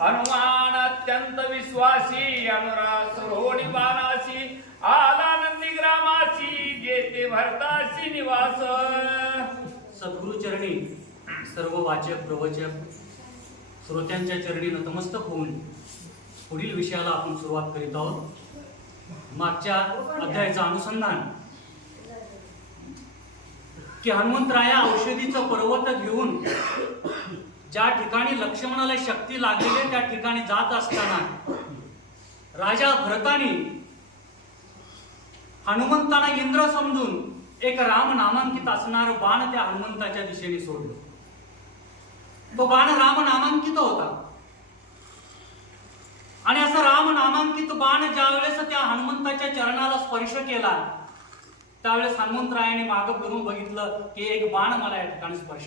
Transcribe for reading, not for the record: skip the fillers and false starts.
हनुमान अत्यंत विश्वासी अनुराग रोडी बाणासी आला नंदी ग्रामाची जेते भरतासी निवास. सद्गुरु चरणी सर्व वाचक प्रवचक श्रोत्यांच्या चरणी नतमस्तक होऊन पुढील विषयाला आपण सुरुवात करीत आहोत. मागच्या अध्यायाचं अनुसंधान की हनुमंतराया औषधीचं पर्वत घेऊन ज्या ठिकाणी लक्ष्मणाला शक्ती लागलेली त्या ठिकाणी जात असताना राजा भरताने हनुमंताला इंद्र समजून एक राम नामांकित असणार बाण त्या हनुमंताच्या दिशेने सोडलं. तो बाण राम नामांकित होता आणि असं राम नामांकित बाण ज्यावेळेस त्या हनुमंताच्या चरणाला स्पर्श केला त्यावेळेस हनुमंतरायाने मागे फिरून बघितलं की एक बाण मला या ठिकाणी स्पर्श